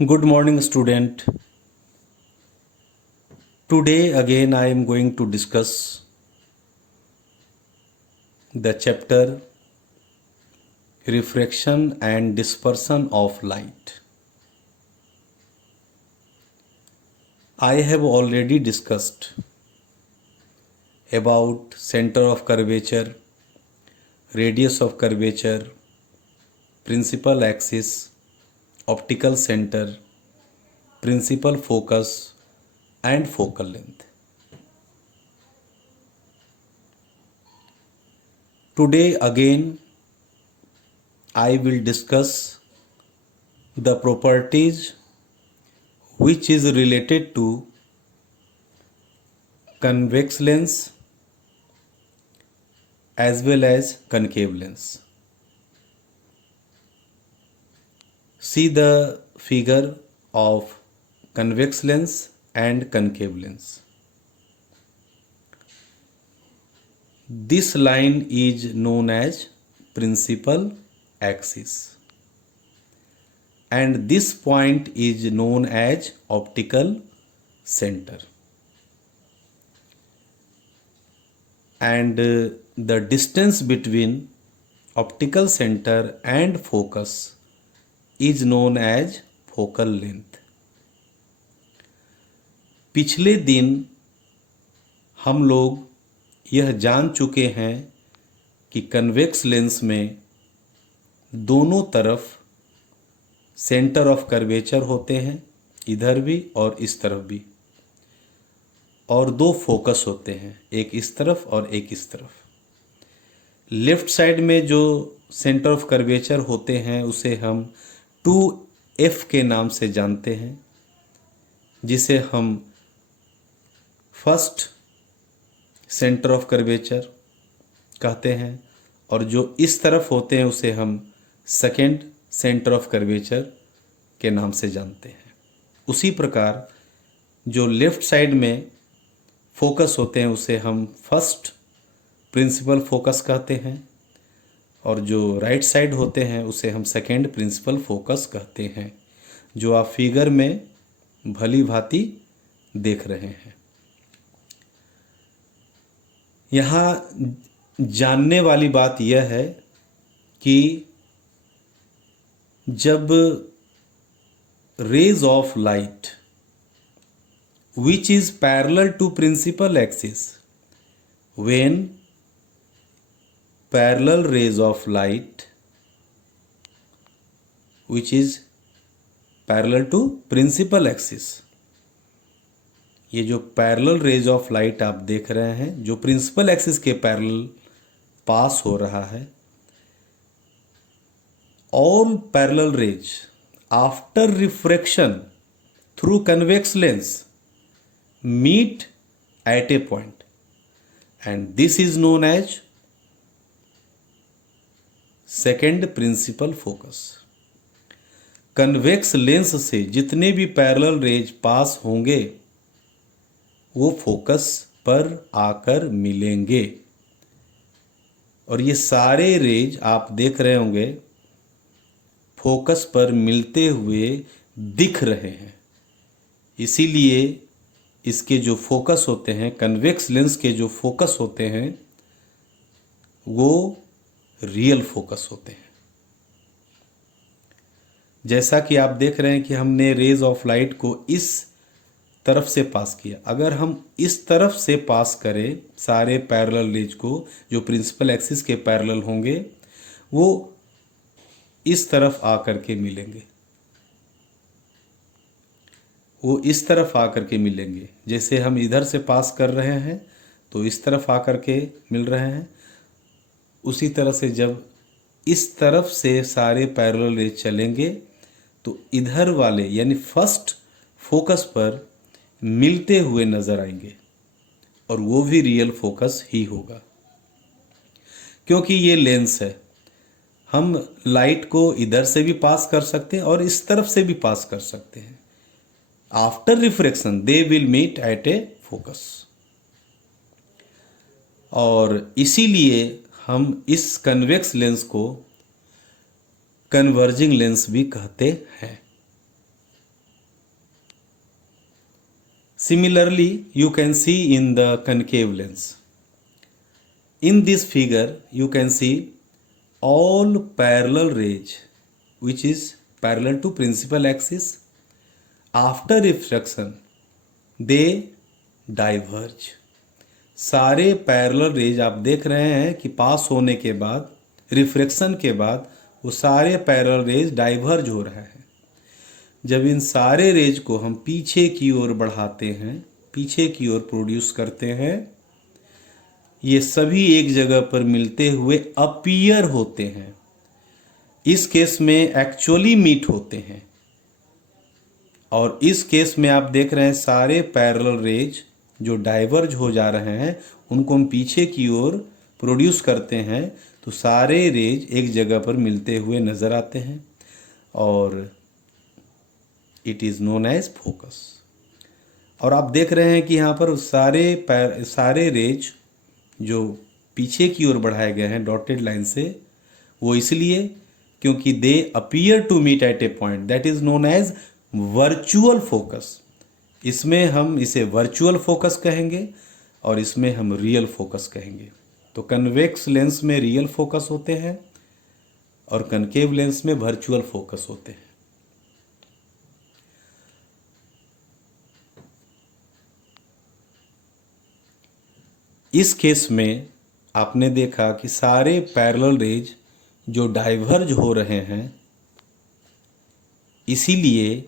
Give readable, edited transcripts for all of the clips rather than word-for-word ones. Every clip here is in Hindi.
Good morning, student. Today again I am going to discuss the chapter Refraction and Dispersion of Light. I have already discussed about center of curvature, radius of curvature, principal axis, optical center, principal focus and focal length. Today again I will discuss the properties which is related to convex lens as well as concave lens. See the figure of convex lens and concave lens. This line is known as principal axis and this point is known as optical center. And the distance between optical center and focus is known as focal length. पिछले दिन हम लोग यह जान चुके हैं कि कन्वेक्स लेंस में दोनों तरफ सेंटर ऑफ कर्वेचर होते हैं, इधर भी और इस तरफ भी, और दो फोकस होते हैं, एक इस तरफ और एक इस तरफ। लेफ्ट साइड में जो सेंटर ऑफ कर्वेचर होते हैं उसे हम 2F के नाम से जानते हैं, जिसे हम फर्स्ट सेंटर ऑफ कर्वेचर कहते हैं, और जो इस तरफ होते हैं उसे हम सेकेंड सेंटर ऑफ कर्वेचर के नाम से जानते हैं। उसी प्रकार जो लेफ्ट साइड में फोकस होते हैं उसे हम फर्स्ट प्रिंसिपल फोकस कहते हैं, और जो राइट साइड होते हैं उसे हम सेकेंड प्रिंसिपल फोकस कहते हैं, जो आप फिगर में भली भांति देख रहे हैं। यहाँ जानने वाली बात यह है कि जब rays of light which is parallel to principal axis, when parallel rays of light which is parallel to principal axis, ये जो पैरेलल रेज ऑफ लाइट आप देख रहे हैं जो प्रिंसिपल एक्सिस के पैरेलल पास हो रहा है, all parallel rays after refraction through convex lens meet at a point and this is known as second principal focus. Convex lens से जितने भी पैरेलल रेज पास होंगे वो फोकस पर आकर मिलेंगे, और ये सारे रेज आप देख रहे होंगे फोकस पर मिलते हुए दिख रहे हैं। इसीलिए इसके जो फोकस होते हैं, कन्वेक्स लेंस के जो फोकस होते हैं वो रियल फोकस होते हैं। जैसा कि आप देख रहे हैं कि हमने रेज ऑफ लाइट को इस तरफ से पास किया, अगर हम इस तरफ से पास करें सारे पैरेलल रेज को जो प्रिंसिपल एक्सिस के पैरेलल होंगे वो इस तरफ आकर के मिलेंगे, वो इस तरफ आकर के मिलेंगे। जैसे हम इधर से पास कर रहे हैं तो इस तरफ आकर के मिल रहे हैं, उसी तरह से जब इस तरफ से सारे पैरेलल रेज चलेंगे तो इधर वाले यानी फर्स्ट फोकस पर मिलते हुए नजर आएंगे, और वो भी रियल फोकस ही होगा। क्योंकि ये लेंस है, हम लाइट को इधर से भी पास कर सकते हैं और इस तरफ से भी पास कर सकते हैं। After refraction they will meet at a focus, और इसीलिए हम इस कन्वेक्स लेंस को कन्वर्जिंग लेंस भी कहते हैं। Similarly, you can see in the concave lens. In this figure, you can see all parallel rays which is parallel to principal axis. After refraction, they diverge. सारे पैरेलल रेज आप देख रहे हैं कि पास होने के बाद, रिफ्रैक्शन के बाद, वो सारे पैरेलल रेज डाइवर्ज हो रहा है। जब इन सारे रेज को हम पीछे की ओर बढ़ाते हैं, पीछे की ओर प्रोड्यूस करते हैं, ये सभी एक जगह पर मिलते हुए अपीयर होते हैं। इस केस में एक्चुअली मीट होते हैं, और इस केस में आप देख रहे हैं सारे पैरेलल रेज जो डाइवर्ज हो जा रहे हैं, उनको हम पीछे की ओर प्रोड्यूस करते हैं, तो सारे रेज एक जगह पर मिलते हुए नज़र आते हैं, और it is known as focus. और आप देख रहे हैं कि यहाँ पर सारे रेज जो पीछे की ओर बढ़ाए गए हैं डॉटेड लाइन से, वो इसलिए क्योंकि they appear to meet at a point that is known as virtual focus. इसमें हम इसे वर्चुअल फोकस कहेंगे और इसमें हम रियल फोकस कहेंगे। तो कन्वेक्स लेंस में रियल फोकस होते हैं और कनकेव लेंस में वर्चुअल फोकस होते हैं। इस केस में आपने देखा कि सारे पैरेलल रेज जो डाइवर्ज हो रहे हैं, इसीलिए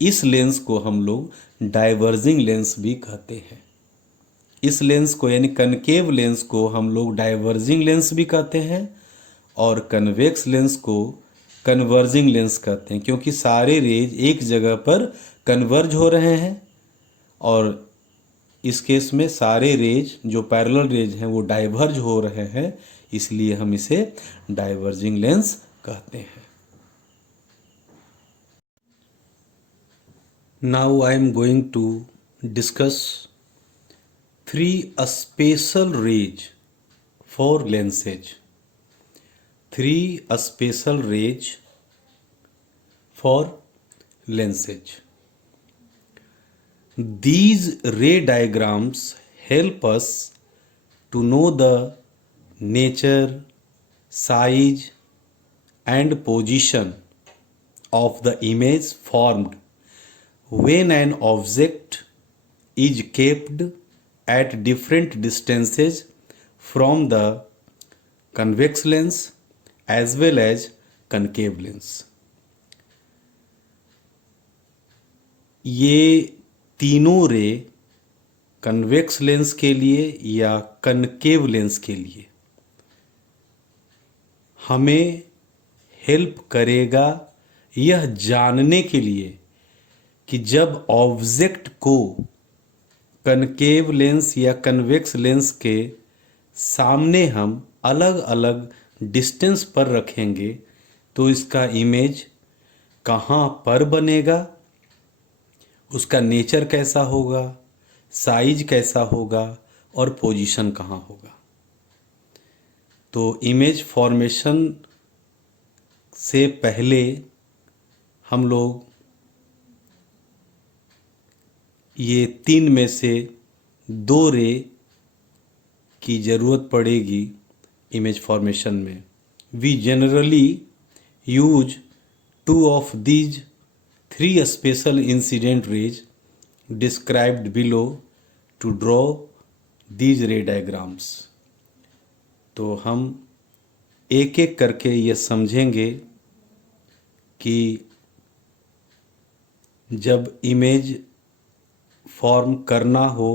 इस लेंस को हम लोग डाइवर्जिंग लेंस भी कहते हैं। इस लेंस को यानी कनकेव लेंस को हम लोग डाइवर्जिंग लेंस भी कहते हैं और कन्वेक्स लेंस को कन्वर्जिंग लेंस कहते हैं, क्योंकि सारे रेज एक जगह पर कन्वर्ज हो रहे हैं और इस केस में सारे रेज जो पैरेलल रेज हैं वो डाइवर्ज हो रहे हैं, इसलिए हम इसे डाइवर्जिंग लेंस कहते हैं। Now I am going to discuss 3 special rays for lenses. 3 special rays for lenses. These ray diagrams help us to know the nature, size and position of the image formed when an object is kept at different distances from the convex lens as well as concave lens. ये तीनों रे कन्वेक्स लेंस के लिए या कनकेव लेंस के लिए हमें हेल्प करेगा यह जानने के लिए कि जब ऑब्जेक्ट को कनकेव लेंस या कन्वेक्स लेंस के सामने हम अलग अलग डिस्टेंस पर रखेंगे तो इसका इमेज कहाँ पर बनेगा, उसका नेचर कैसा होगा, साइज कैसा होगा और पोजीशन कहाँ होगा। तो इमेज फॉर्मेशन से पहले हम लोग ये 3 में से 2 रे की ज़रूरत पड़ेगी इमेज फॉर्मेशन में। We generally use 2 of these 3 special incident rays described below to draw these ray diagrams. तो हम एक एक करके ये समझेंगे कि जब इमेज फॉर्म करना हो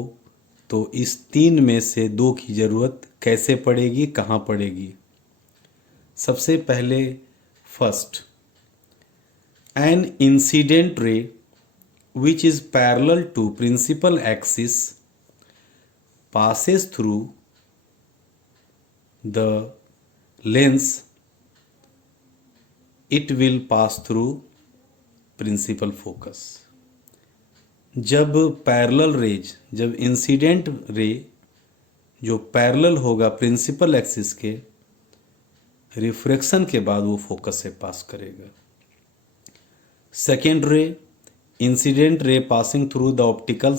तो इस 3 में से 2 की ज़रूरत कैसे पड़ेगी, कहाँ पड़ेगी। सबसे पहले first, an incident ray which is parallel to principal axis passes through the lens, it will pass through principal focus. जब पैरेलल रेज, जब इंसिडेंट रे जो पैरेलल होगा प्रिंसिपल एक्सिस के, रिफ्रैक्शन के बाद वो फोकस से पास करेगा। Second ray incident ray passing through the optical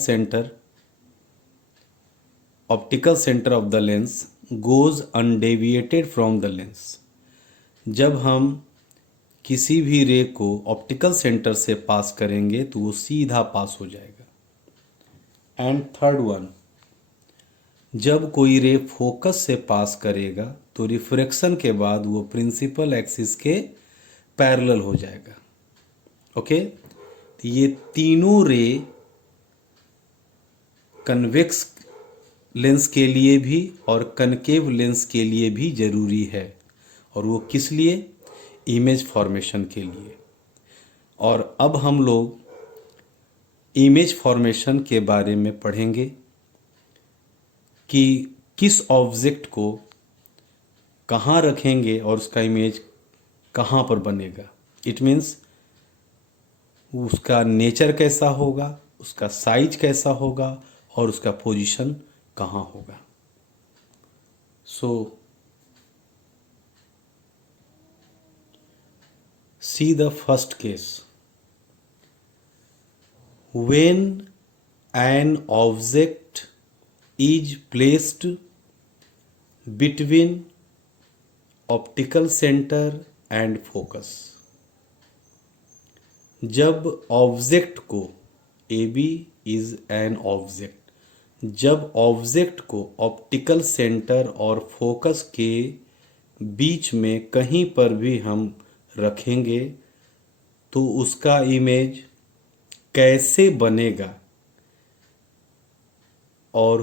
centre of the lens goes undeviated from the lens. जब हम किसी भी रे को ऑप्टिकल सेंटर से पास करेंगे तो वो सीधा पास हो जाएगा। एंड थर्ड वन, जब कोई रे फोकस से पास करेगा तो रिफ्रैक्शन के बाद वो प्रिंसिपल एक्सिस के पैरेलल हो जाएगा। ओके, तो ये तीनों रे कन्वेक्स लेंस के लिए भी और कनकेव लेंस के लिए भी ज़रूरी है। और वो किस लिए? इमेज फॉर्मेशन के लिए। और अब हम लोग इमेज फॉर्मेशन के बारे में पढ़ेंगे कि किस ऑब्जेक्ट को कहाँ रखेंगे और उसका इमेज कहाँ पर बनेगा। इट मीन्स उसका नेचर कैसा होगा, उसका साइज कैसा होगा और उसका पोजीशन कहाँ होगा। सो see the first case. When an object is placed between optical center and focus, जब ऑब्जेक्ट को AB is an object, जब ऑब्जेक्ट को ऑप्टिकल सेंटर और फोकस के बीच में कहीं पर भी हम रखेंगे तो उसका इमेज कैसे बनेगा और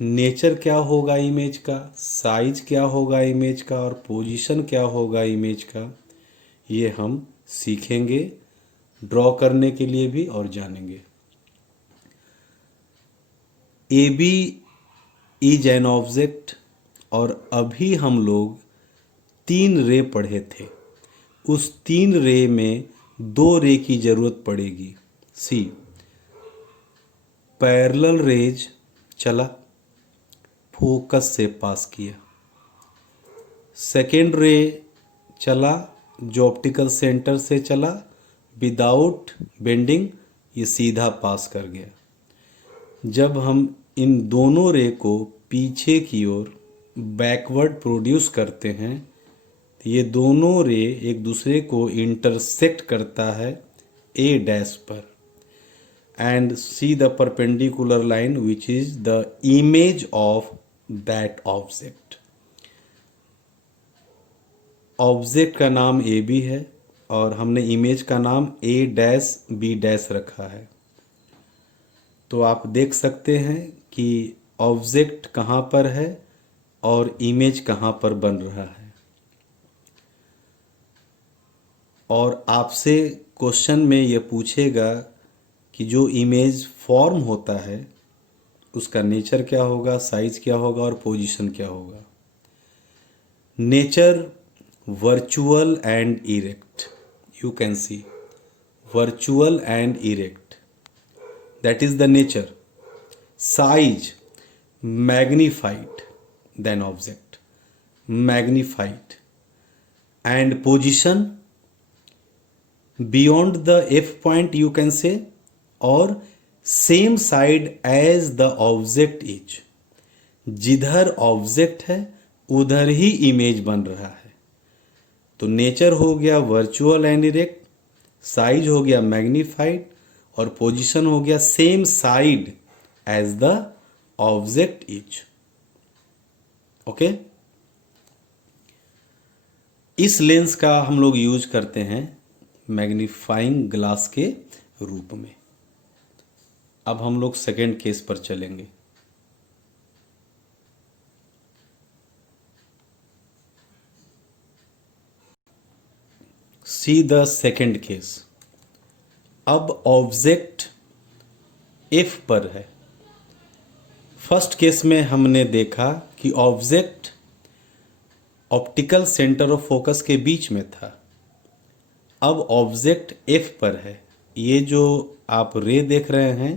नेचर क्या होगा इमेज का, साइज क्या होगा इमेज का और पोजीशन क्या होगा इमेज का, ये हम सीखेंगे ड्रॉ करने के लिए भी और जानेंगे। AB इज एन ऑब्जेक्ट, और अभी हम लोग 3 रे पढ़े थे। उस 3 रे में 2 रे की जरूरत पड़ेगी। सी, पैरेलल रेज चला, फोकस से पास किया। सेकेंड रे चला जो ऑप्टिकल सेंटर से चला, विदाउट बेंडिंग ये सीधा पास कर गया। जब हम इन दोनों रे को पीछे की ओर बैकवर्ड प्रोड्यूस करते हैं तो ये दोनों रे एक दूसरे को इंटरसेक्ट करता है ए डैश पर, and see the perpendicular line which is the image of that object. Object का नाम ए बी है और हमने इमेज का नाम ए डैश बी डैश रखा है। तो आप देख सकते हैं कि ऑब्जेक्ट कहाँ पर है और इमेज कहाँ पर बन रहा है। और आपसे क्वेश्चन में ये पूछेगा कि जो इमेज फॉर्म होता है उसका नेचर क्या होगा, साइज क्या होगा और पोजीशन क्या होगा। Nature virtual and erect, you can C virtual and erect, that is the nature. Size magnified than object, magnified, and position beyond the F point you can say, or same side as the object is, जिधर ऑब्जेक्ट है उधर ही इमेज बन रहा है। तो नेचर हो गया वर्चुअल एंड इरेक्ट, साइज हो गया मैग्नीफाइड और पोजीशन हो गया same side as the object is. Okay, इस लेंस का हम लोग यूज करते हैं मैग्नीफाइंग ग्लास के रूप में। अब हम लोग सेकेंड केस पर चलेंगे। See the second case. अब ऑब्जेक्ट एफ पर है। फर्स्ट केस में हमने देखा कि object optical centre of focus के बीच में था। अब ऑब्जेक्ट एफ पर है। ये जो आप रे देख रहे हैं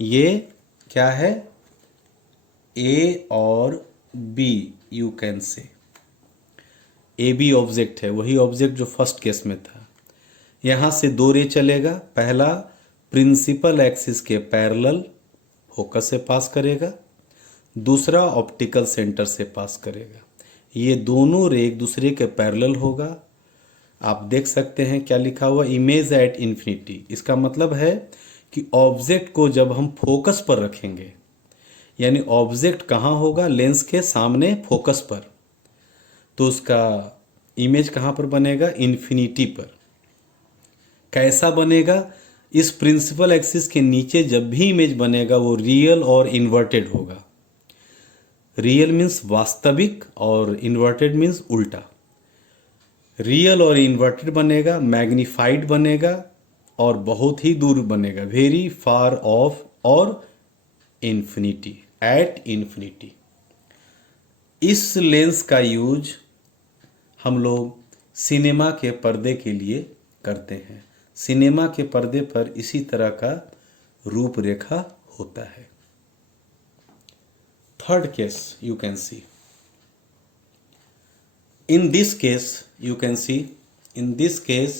ये क्या है, ए और B you can say. A B object है, वही ऑब्जेक्ट जो फर्स्ट केस में था। यहाँ से दो रे चलेगा, पहला प्रिंसिपल एक्सिस के पैरेलल फोकस से पास करेगा, दूसरा ऑप्टिकल सेंटर से पास करेगा। ये दोनों रे एक दूसरे के पैरेलल होगा। आप देख सकते हैं क्या लिखा हुआ, इमेज एट इन्फिनिटी। इसका मतलब है कि ऑब्जेक्ट को जब हम फोकस पर रखेंगे, यानी ऑब्जेक्ट कहाँ होगा, लेंस के सामने फोकस पर, तो उसका इमेज कहाँ पर बनेगा, इन्फिनिटी पर। कैसा बनेगा, इस प्रिंसिपल एक्सिस के नीचे जब भी इमेज बनेगा वो रियल और इन्वर्टेड होगा। रियल मीन्स वास्तविक और इन्वर्टेड मीन्स उल्टा। रियल और इन्वर्टेड बनेगा, मैग्नीफाइड बनेगा और बहुत ही दूर बनेगा, वेरी फार ऑफ और इन्फिनिटी, एट इन्फिनिटी। इस लेंस का यूज हम लोग सिनेमा के पर्दे के लिए करते हैं। सिनेमा के पर्दे पर इसी तरह का रूपरेखा होता है। Third case you can C, in this case you can see, in this case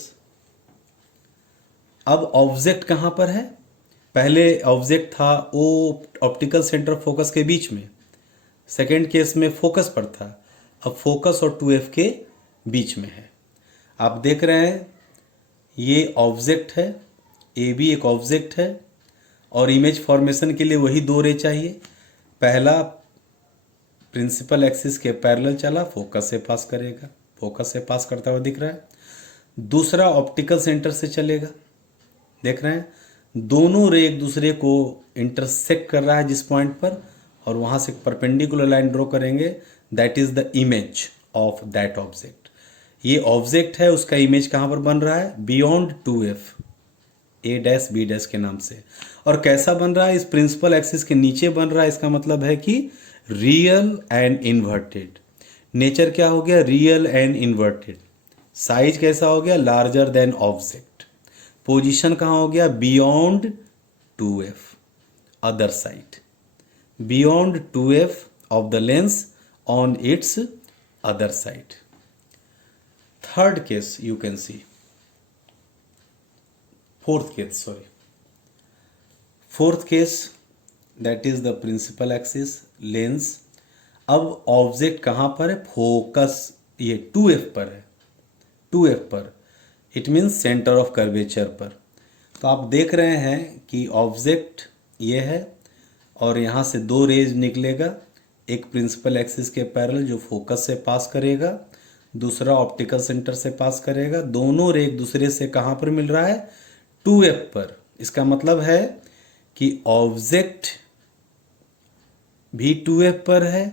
अब ऑब्जेक्ट कहाँ पर है, पहले ऑब्जेक्ट था ओ ऑप्टिकल सेंटर फोकस के बीच में, सेकेंड केस में फोकस पर था, अब फोकस और 2F के बीच में है। आप देख रहे हैं ये ऑब्जेक्ट है, ए भी एक ऑब्जेक्ट है और इमेज फॉर्मेशन के लिए वही दो रे चाहिए। पहला प्रिंसिपल एक्सिस के पैरेलल चला, फोकस से पास करेगा, फोकस से पास करता हुआ दिख रहा है। दूसरा ऑप्टिकल सेंटर से चलेगा, देख रहे हैं दोनों रे एक दूसरे को इंटरसेक्ट कर रहा है जिस पॉइंट पर, और वहाँ से परपेंडिकुलर लाइन ड्रॉ करेंगे, that is the image of that object. ये ऑब्जेक्ट है, उसका इमेज कहाँ पर बन रहा है, बियॉन्ड 2F, ए डैश बी डैश के नाम से। और कैसा बन रहा है, इस प्रिंसिपल एक्सिस के नीचे बन रहा है। इसका मतलब है कि रियल एंड इन्वर्टेड। नेचर क्या हो गया, रियल एंड इन्वर्टेड। साइज कैसा हो गया, लार्जर देन ऑब्जेक्ट। पोजीशन कहाँ हो गया, beyond 2F, other side, beyond 2F of the lens on its other side. Third case you can see, fourth case that is the principal axis lens. अब ऑब्जेक्ट कहाँ पर है, फोकस ये 2F पर है, 2F पर, it means centre of curvature पर। तो आप देख रहे हैं कि ऑब्जेक्ट ये है और यहाँ से दो रेज निकलेगा, एक प्रिंसिपल एक्सिस के पैरेलल जो फोकस से पास करेगा, दूसरा ऑप्टिकल सेंटर से पास करेगा। दोनों रे एक दूसरे से कहाँ पर मिल रहा है, 2F पर। इसका मतलब है कि ऑब्जेक्ट भी 2F पर है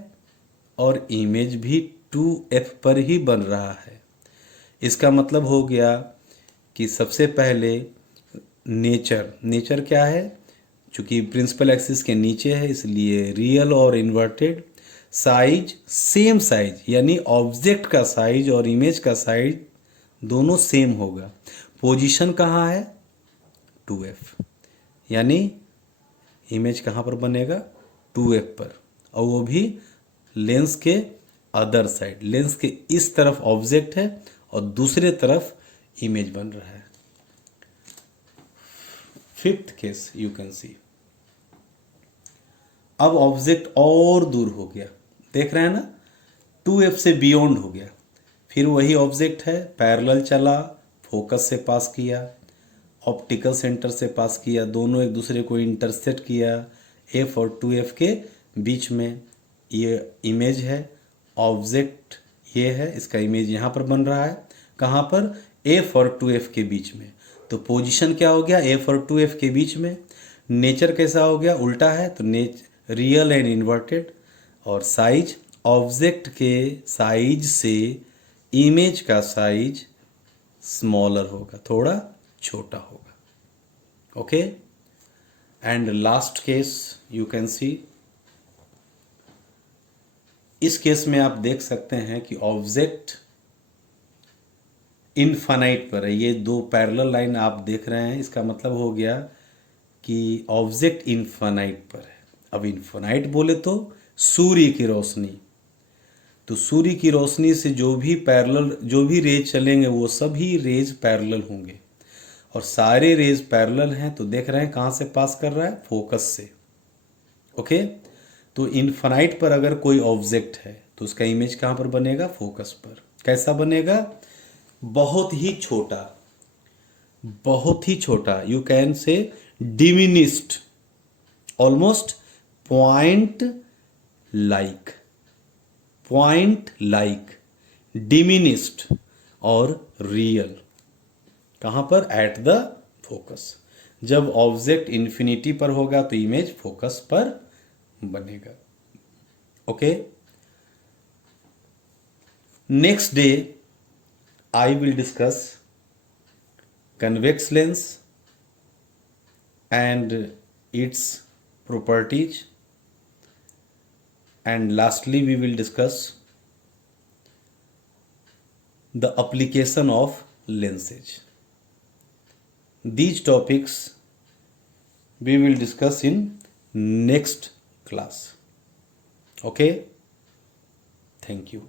और इमेज भी 2F पर ही बन रहा है। इसका मतलब हो गया कि सबसे पहले नेचर क्या है, चूंकि प्रिंसिपल एक्सिस के नीचे है इसलिए रियल और इन्वर्टेड। साइज सेम साइज, यानी ऑब्जेक्ट का साइज और इमेज का साइज दोनों सेम होगा। पोजीशन कहाँ है, 2F, यानी इमेज कहाँ पर बनेगा, 2F पर, और वो भी लेंस के अदर साइड। लेंस के इस तरफ ऑब्जेक्ट है और दूसरे तरफ इमेज बन रहा है। फिफ्थ केस यू कैन सी, अब ऑब्जेक्ट और दूर हो गया, देख रहे हैं ना, 2F से बियॉन्ड हो गया। फिर वही ऑब्जेक्ट है, पैरेलल चला, फोकस से पास किया, ऑप्टिकल सेंटर से पास किया, दोनों एक दूसरे को इंटरसेक्ट किया F और 2F के बीच में। ये इमेज है, ऑब्जेक्ट ये है, इसका इमेज यहाँ पर बन रहा है, कहाँ पर, F और 2F के बीच में। तो पोजीशन क्या हो गया, F और 2F के बीच में। नेचर कैसा हो गया, उल्टा है, तो रियल एंड इन्वर्टेड। और साइज, ऑब्जेक्ट के साइज से इमेज का साइज स्मॉलर होगा, थोड़ा छोटा होगा। Okay, and last case you can सी, इस केस में आप देख सकते हैं कि ऑब्जेक्ट इनफाइनाइट पर है। ये दो पैरेलल लाइन आप देख रहे हैं, इसका मतलब हो गया कि ऑब्जेक्ट इनफाइनाइट पर है। अब इनफाइनाइट बोले तो सूर्य की रोशनी, तो सूर्य की रोशनी से जो भी रेज चलेंगे वो सभी रेज पैरेलल होंगे। और सारे रेज पैरेलल हैं, तो देख रहे हैं कहाँ से पास कर रहा है, फोकस से। ओके, तो इनफाइनाइट पर अगर कोई ऑब्जेक्ट है तो उसका इमेज कहाँ पर बनेगा, फोकस पर। कैसा बनेगा, बहुत ही छोटा, बहुत ही छोटा, you can say diminished, almost point like, point like, diminished और रियल। कहाँ पर, एट द फोकस। जब ऑब्जेक्ट इन्फिनिटी पर होगा तो इमेज फोकस पर बनेगा। Okay, next day I will discuss convex lens and its properties, and lastly we will discuss the application of lenses. These topics we will discuss in next class. Okay, thank you.